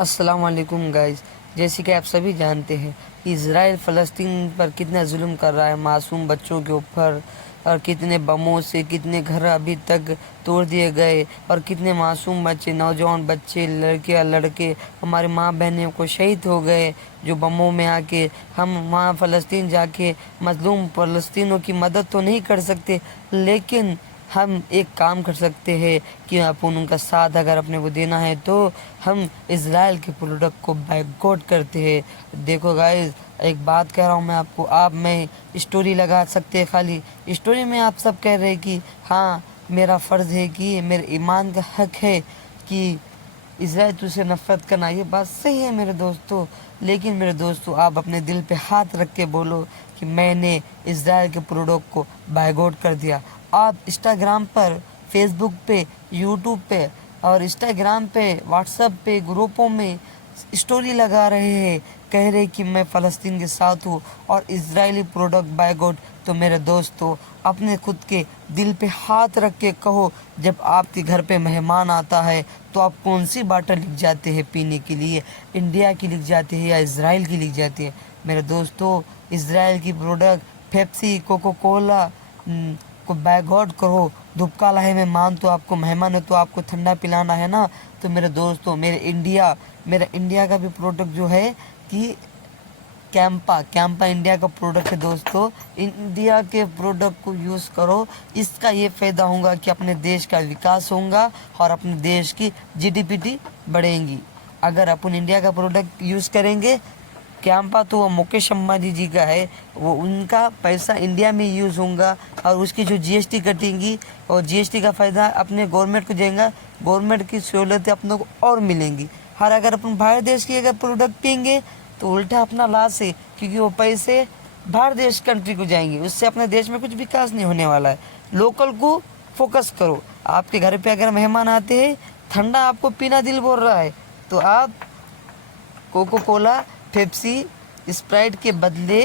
अस्सलाम वालेकुम गाइस। जैसे कि आप सभी जानते हैं, इज़राइल फ़लस्तीन पर कितना जुल्म कर रहा है मासूम बच्चों के ऊपर, और कितने बमों से कितने घर अभी तक तोड़ दिए गए, और कितने मासूम बच्चे, नौजवान बच्चे, लड़के लड़के, हमारे माँ बहनें को शहीद हो गए जो बमों में आके। हम वहाँ फ़लस्तीन जाके मज़लूम फ़लस्तीनियों की मदद तो नहीं कर सकते, लेकिन हम एक काम कर सकते हैं कि अपन उनका साथ अगर अपने को देना है तो हम इज़राइल के प्रोडक्ट को बायकॉट करते हैं। देखो गाइस, एक बात कह रहा हूँ मैं आपको, आप मैं स्टोरी लगा सकते हैं, खाली स्टोरी में आप सब कह रहे हैं कि हाँ मेरा फ़र्ज़ है कि मेरे ईमान का हक है कि इज़राइल तुझसे नफ़रत करना। ये बात सही है मेरे दोस्तों, लेकिन मेरे दोस्तों आप अपने दिल पे हाथ रख के बोलो कि मैंने इज़राइल के प्रोडक्ट को बायकॉट कर दिया। आप इंस्टाग्राम पर, फेसबुक पे, यूट्यूब पे और इंस्टाग्राम पे, व्हाट्सएप पे, ग्रुपों में स्टोरी लगा रहे हैं, कह रहे कि मैं फ़लस्तीन के साथ हूँ और इजरायली प्रोडक्ट बायकॉट। तो मेरे दोस्तों, अपने खुद के दिल पे हाथ रख के कहो, जब आपके घर पे मेहमान आता है तो आप कौन सी बाटल लिख जाते हैं पीने के लिए, इंडिया की लिख जाते हैं या इजराइल की लिख जाते हैं? मेरे दोस्तों, इजराइल की प्रोडक्ट पेप्सी, कोको कोला को बायकॉट करो। धुपका लाहे में मान, तो आपको मेहमान है तो आपको ठंडा पिलाना है ना। तो मेरे दोस्तों, मेरा इंडिया का भी प्रोडक्ट जो है कि कैंपा कैंपा इंडिया का प्रोडक्ट है दोस्तों। इंडिया के प्रोडक्ट को यूज़ करो, इसका ये फ़ायदा होगा कि अपने देश का विकास होगा और अपने देश की जीडीपी बढ़ेंगी। अगर अपन इंडिया का प्रोडक्ट यूज़ करेंगे, कैंपा तो वो मुकेश अम्बानी जी का है, वो उनका पैसा इंडिया में यूज़ होगा और उसकी जो जीएसटी कटेंगी और जीएसटी का फ़ायदा अपने गवर्नमेंट को जाएगा, गवर्नमेंट की सहूलतें अपनों को और मिलेंगी। और अगर अपन बाहर देश की अगर प्रोडक्ट पियेंगे तो उल्टा अपना लॉस है, क्योंकि वो पैसे बाहर देश कंट्री को जाएंगे, उससे अपने देश में कुछ विकास नहीं होने वाला है। लोकल को फोकस करो। आपके घर पे अगर मेहमान आते हैं, ठंडा आपको पीना दिल बोल रहा है, तो आप कोको कोला, पेप्सी, स्प्राइट के बदले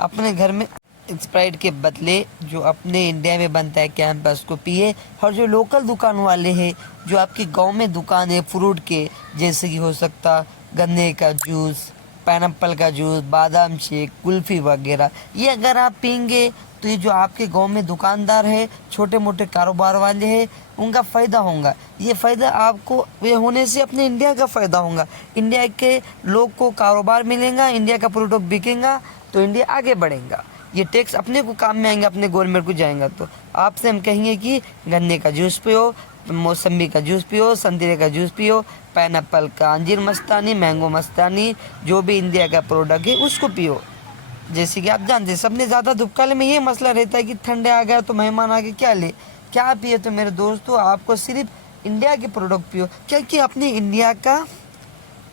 अपने घर में स्प्राइट के बदले जो अपने इंडिया में बनता है कैंपस को पिए। और जो लोकल दुकान वाले हैं, जो आपके गांव में दुकान है फ्रूट के, जैसे कि हो सकता गन्ने का जूस, पाइनएप्पल का जूस, बादाम शेक, कुल्फ़ी वगैरह, ये अगर आप पियेंगे तो ये जो आपके गांव में दुकानदार है, छोटे मोटे कारोबार वाले हैं, उनका फ़ायदा होगा। ये फ़ायदा आपको ये होने से अपने इंडिया का फ़ायदा होगा। इंडिया के लोग को कारोबार मिलेगा, इंडिया का प्रोडक्ट बिकेगा तो इंडिया आगे बढ़ेगा। ये टैक्स अपने को काम में आएंगे, अपने गवर्नमेंट को जाएगा। तो आपसे हम कहेंगे कि गन्ने का जूस पियो, मौसम्बी का जूस पियो, संतरे का जूस पियो, पाइनएप्पल का, अंजीर मस्तानी, मैंगो मस्तानी, जो भी इंडिया का प्रोडक्ट है उसको पियो। जैसे कि आप जानते हैं, सबने ज़्यादा धूपकाले में ये मसला रहता है कि ठंडे आ गया तो मेहमान आके क्या ले क्या पिए। तो मेरे दोस्तों, आपको सिर्फ इंडिया के प्रोडक्ट पियो, क्योंकि अपने इंडिया का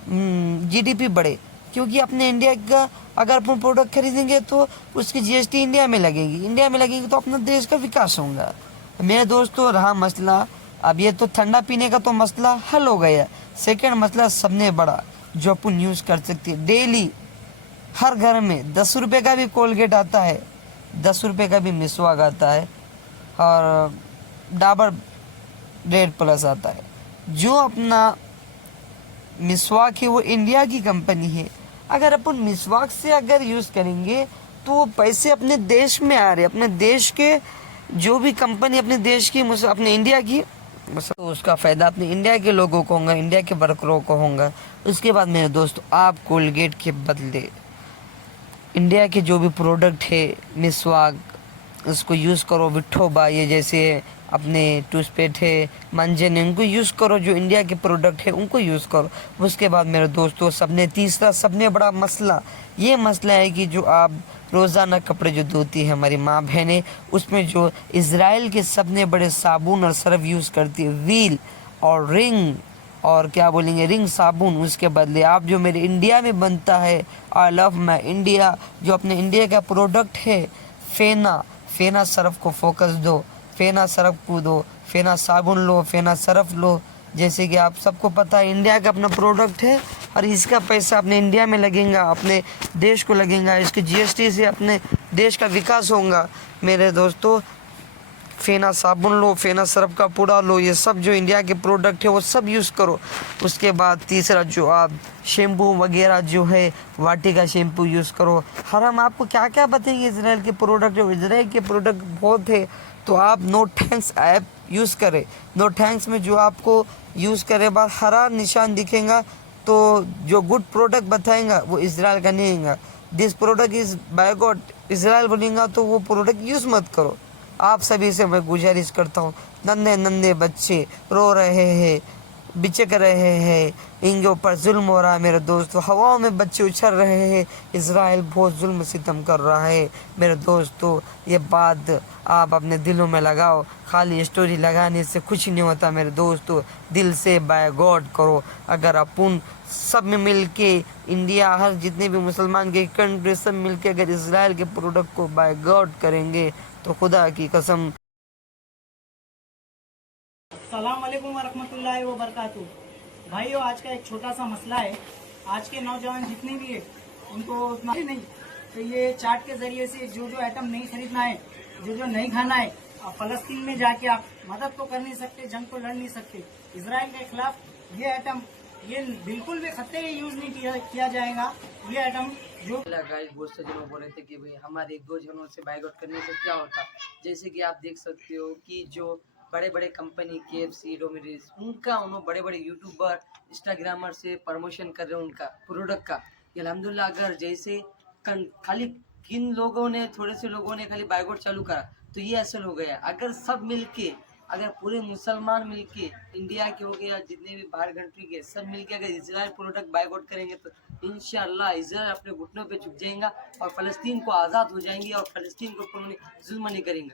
जीडीपी बढ़े। क्योंकि अपने इंडिया का अगर अपन प्रोडक्ट खरीदेंगे तो उसकी जीएसटी इंडिया में लगेगी तो अपना देश का विकास होगा। मेरे दोस्तों, रहा मसला, अब ये तो ठंडा पीने का तो मसला हल हो गया। सेकंड मसला सबने बड़ा, जो अपन यूज़ कर सकते हैं डेली, हर घर में 10 रुपये का भी कोलगेट आता है, 10 रुपये का भी मिसवाक आता है, और डाबर रेड प्लस आता है। जो अपना मिसवाक है वो इंडिया की कंपनी है। अगर अपन मिसवाक से अगर यूज़ करेंगे तो वो पैसे अपने देश में आ रहे, अपने देश के जो भी कंपनी अपने देश की, अपने इंडिया की, तो उसका फ़ायदा अपने इंडिया के लोगों को होगा, इंडिया के वर्करों को होगा। उसके बाद मेरे दोस्तों, आप कोलगेट के बदले इंडिया के जो भी प्रोडक्ट है, मिसवाक, उसको यूज़ करो। विठोबा, ये जैसे अपने टूथपेस्ट है, मंजन है, उनको यूज़ करो। जो इंडिया के प्रोडक्ट है उनको यूज़ करो। उसके बाद मेरे दोस्तों, सबने बड़ा मसला, ये मसला है कि जो आप रोज़ाना कपड़े जो धोती है हमारी माँ बहनें, उसमें जो इज़राइल के सबने बड़े साबुन और सर्फ यूज़ करती है, व्हील और रिंग, और क्या बोलेंगे, रिंग साबुन, उसके बदले आप जो मेरे इंडिया में बनता है, आई लव माई इंडिया, जो अपने इंडिया का प्रोडक्ट है, फेना सर्फ को फोकस दो, फेना सर्फ को दो, फेना साबुन लो, फेना सर्फ लो। जैसे कि आप सबको पता है इंडिया का अपना प्रोडक्ट है और इसका पैसा अपने इंडिया में लगेगा, अपने देश को लगेगा, इसकी जीएसटी से अपने देश का विकास होगा। मेरे दोस्तों, फेना साबुन लो, फेना सरफ का पूरा लो, ये सब जो इंडिया के प्रोडक्ट है वो सब यूज़ करो। उसके बाद तीसरा जो आप शैम्पू वगैरह जो है वाटिका शैम्पू यूज़ करो। हर हम आपको क्या क्या बताएंगे इजराइल के प्रोडक्ट, जो इजराइल के प्रोडक्ट बहुत है। तो आप नो थैंक्स ऐप यूज़ करें। नो थैंक्स में जो आपको यूज़ करे बाद हरा निशान दिखेगा, तो जो गुड प्रोडक्ट बताएंगा वो इजराइल का नहीं है। This product is by God Israel बोलेगा तो वो प्रोडक्ट यूज़ मत करो। आप सभी से मैं गुजारिश करता हूँ, नन्हे नन्हे बच्चे रो रहे हैं, बिचक रहे हैं, इनके ऊपर जुल्म हो रहा है मेरे दोस्तों। हवाओं में बच्चे उछल रहे हैं, इजराइल बहुत जुल्म सितम कर रहा है मेरे दोस्तों। ये बात आप अपने दिलों में लगाओ, खाली स्टोरी लगाने से कुछ नहीं होता मेरे दोस्तों। दिल से बाय गॉड करो। अगर अपन सब में मिल के इंडिया, हर जितने भी मुसलमान के कंट्री सब मिल के अगर इजराइल के प्रोडक्ट को बाय गॉड करेंगे तो खुदा की कसम। सलाम वालेकुम वरहमतुल्लाहि व बरकातुहू। भाइयों, आज का एक छोटा सा मसला है। आज के नौजवान जितने भी है उनको उतना ही नहीं, तो ये चार्ट के जरिए से जो जो आइटम नहीं खरीदना है, जो जो नहीं खाना है, अब फलस्तीन में जाके आप मदद तो कर नहीं सकते, जंग तो लड़ नहीं सकते। इसराइल के खिलाफ ये आइटम ये बिल्कुल भी खत्ते यूज नहीं किया जाएगा। ये आइटम जो गाइस बहुत से लोग बोल रहे थे कि भाई हमारे एक दो जनों से बाइकआउट करने से क्या होता। जैसे कि आप देख सकते हो कि जो बड़े बड़े कंपनी KFC, डोमिनोज, उनका उन्होंने बड़े बड़े यूट्यूबर, इंस्टाग्रामर से प्रमोशन कर रहे हैं उनका प्रोडक्ट का। ये अल्हम्दुलिल्लाह अगर जैसे खाली किन लोगों ने, थोड़े से लोगों ने खाली बाइकआउट चालू करा तो ये ऐसे हो गया। अगर सब मिलके, अगर पूरे मुसलमान मिलके, इंडिया के हो गए या जितने भी बाहर कंट्री के सब मिलके अगर इजराइल प्रोडक्ट बाइकआउट करेंगे तो इंशाअल्लाह इजराइल अपने घुटनों पे झुक जाएगा और फ़लस्तीन को आज़ाद हो जाएंगी और फ़लस्तीन को जुल्म नहीं करेंगे।